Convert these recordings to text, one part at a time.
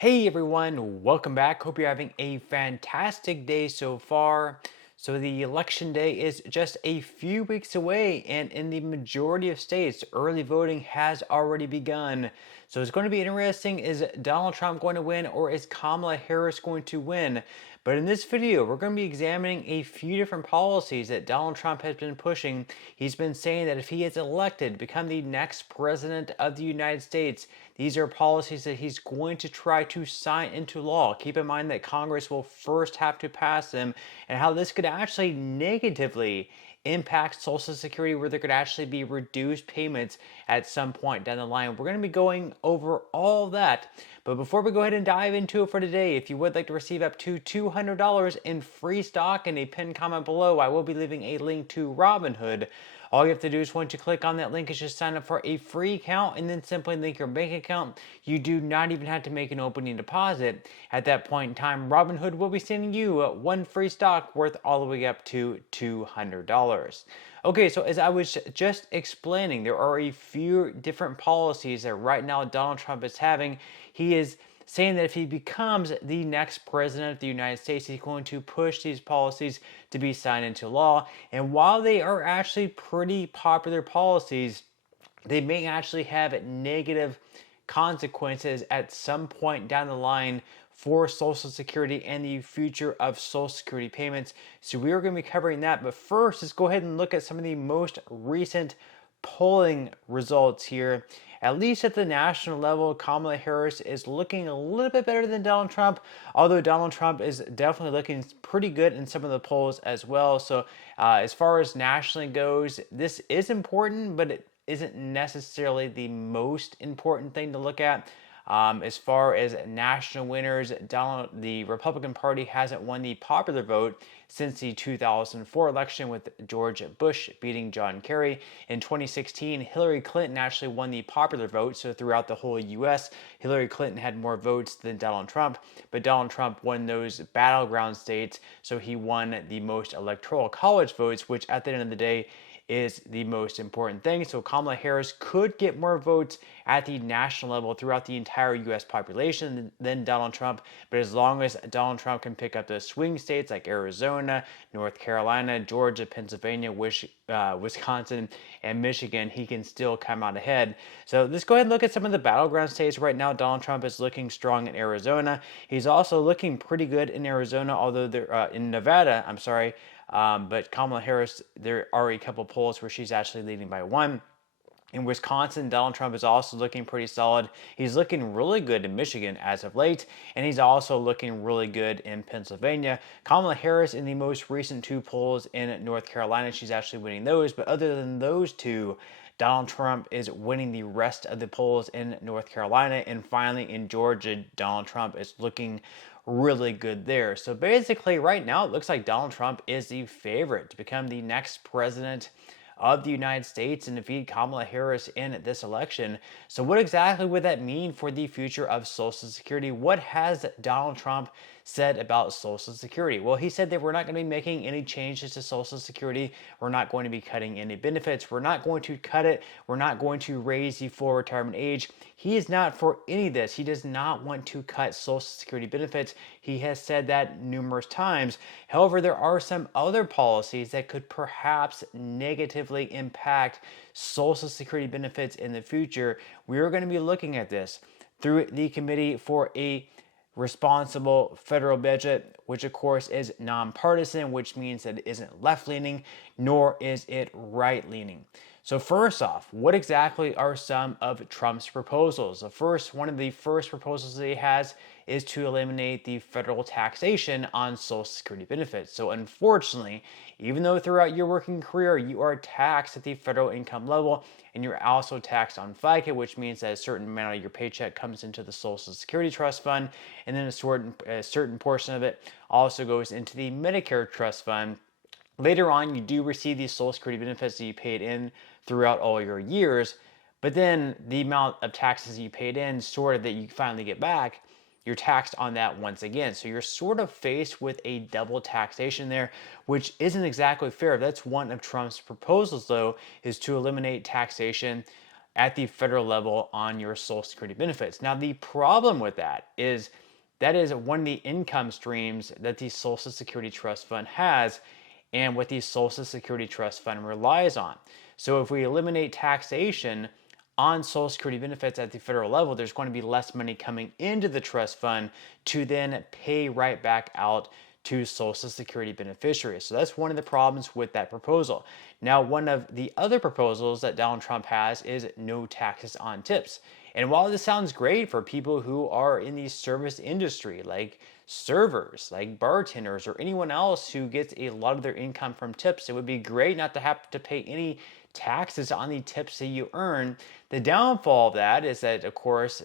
Hey everyone, welcome back. Hope you're having a fantastic day so far. So, the election day is just a few weeks away, and in the majority of states, early voting has already begun. So, it's going to be interesting, is Donald Trump going to win or is Kamala Harris going to win? But in this video, we're going to be examining a few different policies that Donald Trump has been pushing. He's been saying that if he is elected, become the next president of the United States, these are policies that he's going to try to sign into law. Keep in mind that Congress will first have to pass them, and how this could actually negatively impact Social Security, where there could actually be reduced payments at some point down the line. We're going to be going over all that. But before we go ahead and dive into it for today, if you would like to receive up to $200 in free stock in a pinned comment below, I will be leaving a link to Robinhood. All you have to do is once you click on that link is just sign up for a free account and then simply link your bank account. You do not even have to make an opening deposit. At that point in time, Robinhood will be sending you one free stock worth all the way up to $200. Okay, so as I was just explaining, there are a few different policies that right now Donald Trump is having. He is saying that if he becomes the next president of the United States, he's going to push these policies to be signed into law. And while they are actually pretty popular policies, they may actually have negative consequences at some point down the line for Social Security and the future of Social Security payments. So we are going to be covering that. But first, let's go ahead and look at some of the most recent polling results here. At least at the national level, Kamala Harris is looking a little bit better than Donald Trump, although Donald Trump is definitely looking pretty good in some of the polls as well. So as far as nationally goes, this is important, but it isn't necessarily the most important thing to look at. As far as national winners, the Republican Party hasn't won the popular vote since the 2004 election, with George Bush beating John Kerry. In 2016, Hillary Clinton actually won the popular vote, so throughout the whole U.S., Hillary Clinton had more votes than Donald Trump, but Donald Trump won those battleground states, so he won the most electoral college votes, which at the end of the day is the most important thing. So Kamala Harris could get more votes at the national level throughout the entire U.S. population than Donald Trump. But as long as Donald Trump can pick up the swing states like Arizona, North Carolina, Georgia, Pennsylvania, Wisconsin, and Michigan, he can still come out ahead. So let's go ahead and look at some of the battleground states. Right now, Donald Trump is looking strong in Arizona. He's also looking pretty good in Arizona, although in Nevada, I'm sorry. But Kamala Harris, there are a couple polls where she's actually leading by one. In Wisconsin, Donald Trump is also looking pretty solid. He's looking really good in Michigan as of late, and he's also looking really good in Pennsylvania. Kamala Harris, in the most recent two polls in North Carolina, she's actually winning those. But other than those two, Donald Trump is winning the rest of the polls in North Carolina. And finally, in Georgia, Donald Trump is looking really good there. So basically, right now, it looks like Donald Trump is the favorite to become the next president of the United States and defeat Kamala Harris in this election. So what exactly would that mean for the future of Social Security? What has Donald Trump said about Social Security? Well, he said that we're not going to be making any changes to Social Security. We're not going to be cutting any benefits. We're not going to cut it. We're not going to raise the full retirement age. He is not for any of this. He does not want to cut Social Security benefits. He has said that numerous times. However, there are some other policies that could perhaps negatively impact Social Security benefits in the future. We are going to be looking at this through the Committee for a Responsible Federal Budget, which of course is nonpartisan, which means that it isn't left-leaning, nor is it right-leaning. So first off, what exactly are some of Trump's proposals? One of the first proposals that he has is to eliminate the federal taxation on Social Security benefits. So unfortunately, even though throughout your working career you are taxed at the federal income level, and you're also taxed on FICA, which means that a certain amount of your paycheck comes into the Social Security Trust Fund, and then a certain portion of it also goes into the Medicare Trust Fund. Later on, you do receive these Social Security benefits that you paid in throughout all your years, but then the amount of taxes you paid in, sort of that you finally get back, you're taxed on that once again. So you're sort of faced with a double taxation there, which isn't exactly fair. That's one of Trump's proposals, though, is to eliminate taxation at the federal level on your Social Security benefits. Now, the problem with that is one of the income streams that the Social Security Trust Fund has and what the Social Security Trust Fund relies on. So if we eliminate taxation on Social Security benefits at the federal level, there's going to be less money coming into the trust fund to then pay right back out to Social Security beneficiaries. So that's one of the problems with that proposal. Now, one of the other proposals that Donald Trump has is no taxes on tips. And while this sounds great for people who are in the service industry, like servers, like bartenders, or anyone else who gets a lot of their income from tips, it would be great not to have to pay any taxes on the tips that you earn. The downfall of that is that, of course,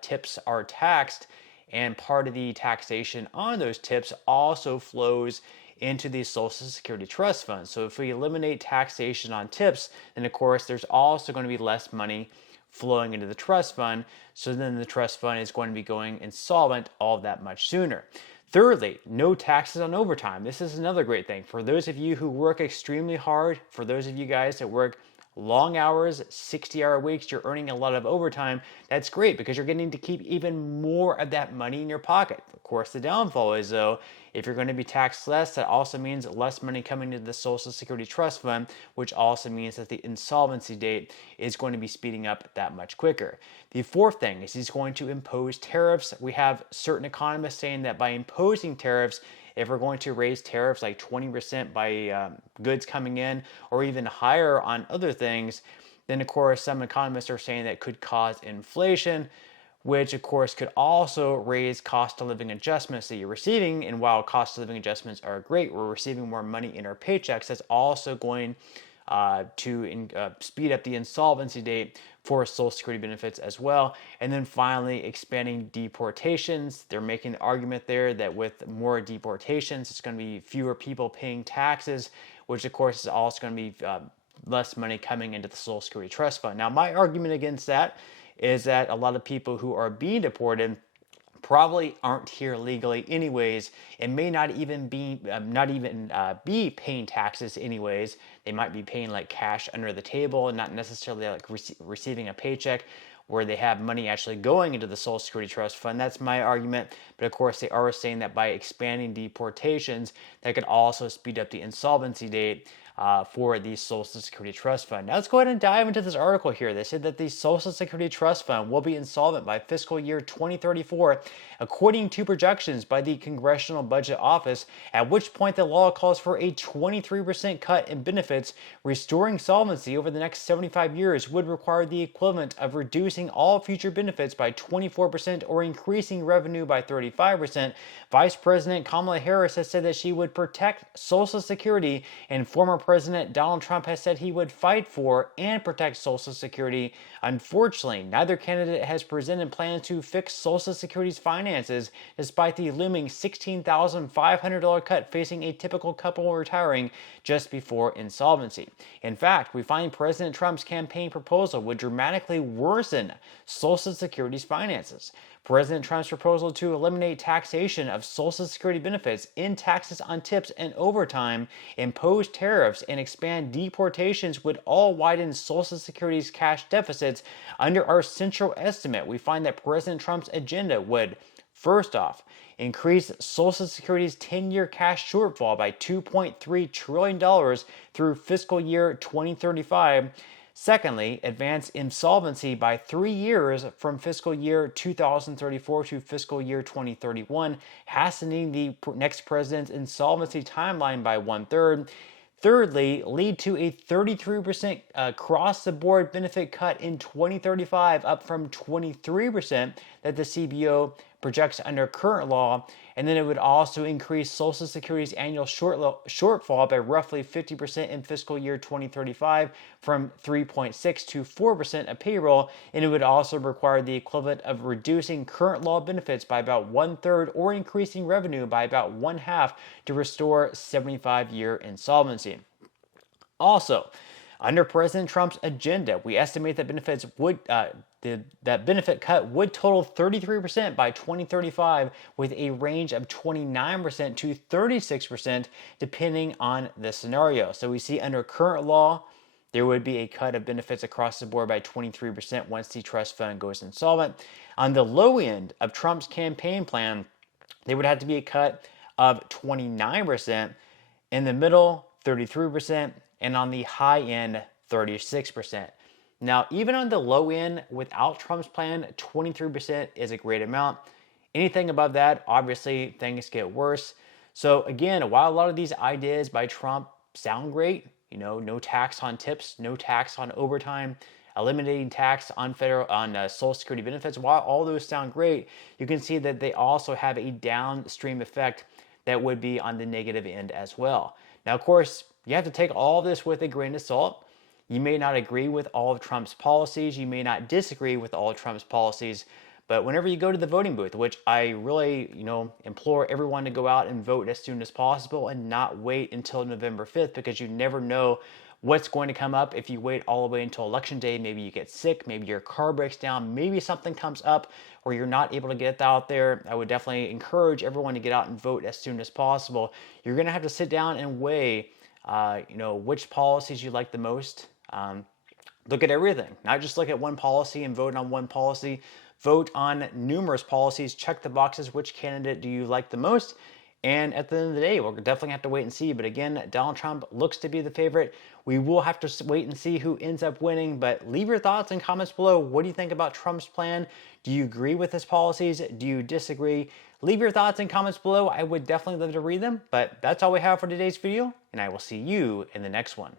tips are taxed, and part of the taxation on those tips also flows into the Social Security Trust Fund. So if we eliminate taxation on tips, then of course there's also going to be less money flowing into the trust fund. So then the trust fund is going to be going insolvent all that much sooner. Thirdly, no taxes on overtime. This is another great thing. For those of you who work extremely hard, for those of you guys that work long hours, 60-hour weeks, you're earning a lot of overtime. That's great because you're getting to keep even more of that money in your pocket. Of course, the downfall is, though, if you're going to be taxed less, that also means less money coming to the Social Security Trust Fund, which also means that the insolvency date is going to be speeding up that much quicker. The fourth thing is he's going to impose tariffs. We have certain economists saying that by imposing tariffs, if we're going to raise tariffs like 20% by goods coming in or even higher on other things, then of course some economists are saying that could cause inflation, which of course could also raise cost of living adjustments that you're receiving. And while cost of living adjustments are great, we're receiving more money in our paychecks. That's also going to speed up the insolvency date for Social Security benefits as well. And then finally, expanding deportations. They're making the argument there that with more deportations, it's going to be fewer people paying taxes, which of course is also going to be less money coming into the Social Security Trust Fund. Now, my argument against that is that a lot of people who are being deported probably aren't here legally anyways, and may not even be paying taxes anyways. They might be paying like cash under the table and not necessarily like receiving a paycheck where they have money actually going into the Social Security Trust Fund. That's my argument. But of course, they are saying that by expanding deportations, that could also speed up the insolvency date for the Social Security Trust Fund. Now let's go ahead and dive into this article here. They said that the Social Security Trust Fund will be insolvent by fiscal year 2034, according to projections by the Congressional Budget Office, at which point the law calls for a 23% cut in benefits. Restoring solvency over the next 75 years would require the equivalent of reducing all future benefits by 24% or increasing revenue by 35%. Vice President Kamala Harris has said that she would protect Social Security, and former President Donald Trump has said he would fight for and protect Social Security. Unfortunately, neither candidate has presented plans to fix Social Security's finances, despite the looming $16,500 cut facing a typical couple retiring just before insolvency. In fact, we find President Trump's campaign proposal would dramatically worsen Social Security's finances. President Trump's proposal to eliminate taxation of Social Security benefits, end taxes on tips and overtime, impose tariffs, and expand deportations would all widen Social Security's cash deficits. Under our central estimate, we find that President Trump's agenda would, first off, increase Social Security's 10-year cash shortfall by $2.3 trillion through fiscal year 2035. Secondly, advance insolvency by 3 years from fiscal year 2034 to fiscal year 2031, hastening the next president's insolvency timeline by 1/3. Thirdly, lead to a 33% across-the-board benefit cut in 2035, up from 23% that the CBO projects under current law. And then it would also increase Social Security's annual shortfall by roughly 50% in fiscal year 2035, from 3.6 to 4% of payroll. And it would also require the equivalent of reducing current law benefits by about 1/3 or increasing revenue by about 1/2 to restore 75-year insolvency. Also, under President Trump's agenda, we estimate that that benefit cut would total 33% by 2035, with a range of 29% to 36% depending on the scenario. So we see under current law, there would be a cut of benefits across the board by 23% once the trust fund goes insolvent. On the low end of Trump's campaign plan, there would have to be a cut of 29%, in the middle, 33%, and on the high end, 36%. Now, even on the low end, without Trump's plan, 23% is a great amount. Anything above that, obviously, things get worse. So again, while a lot of these ideas by Trump sound great, no tax on tips, no tax on overtime, eliminating tax on Social Security benefits, while all those sound great, you can see that they also have a downstream effect that would be on the negative end as well. Now, of course, you have to take all this with a grain of salt. You may not agree with all of Trump's policies. You may not disagree with all of Trump's policies. But whenever you go to the voting booth, which I really, implore everyone to go out and vote as soon as possible and not wait until November 5th, because you never know what's going to come up if you wait all the way until election day. Maybe you get sick, maybe your car breaks down, maybe something comes up or you're not able to get out there. I would definitely encourage everyone to get out and vote as soon as possible. You're going to have to sit down and weigh, which policies you like the most. Look at everything, not just look at one policy and vote on one policy. Vote on numerous policies, check the boxes, which candidate do you like the most? And at the end of the day, we'll definitely have to wait and see. But again, Donald Trump looks to be the favorite. We will have to wait and see who ends up winning. But leave your thoughts and comments below. What do you think about Trump's plan? Do you agree with his policies? Do you disagree? Leave your thoughts and comments below. I would definitely love to read them. But that's all we have for today's video, and I will see you in the next one.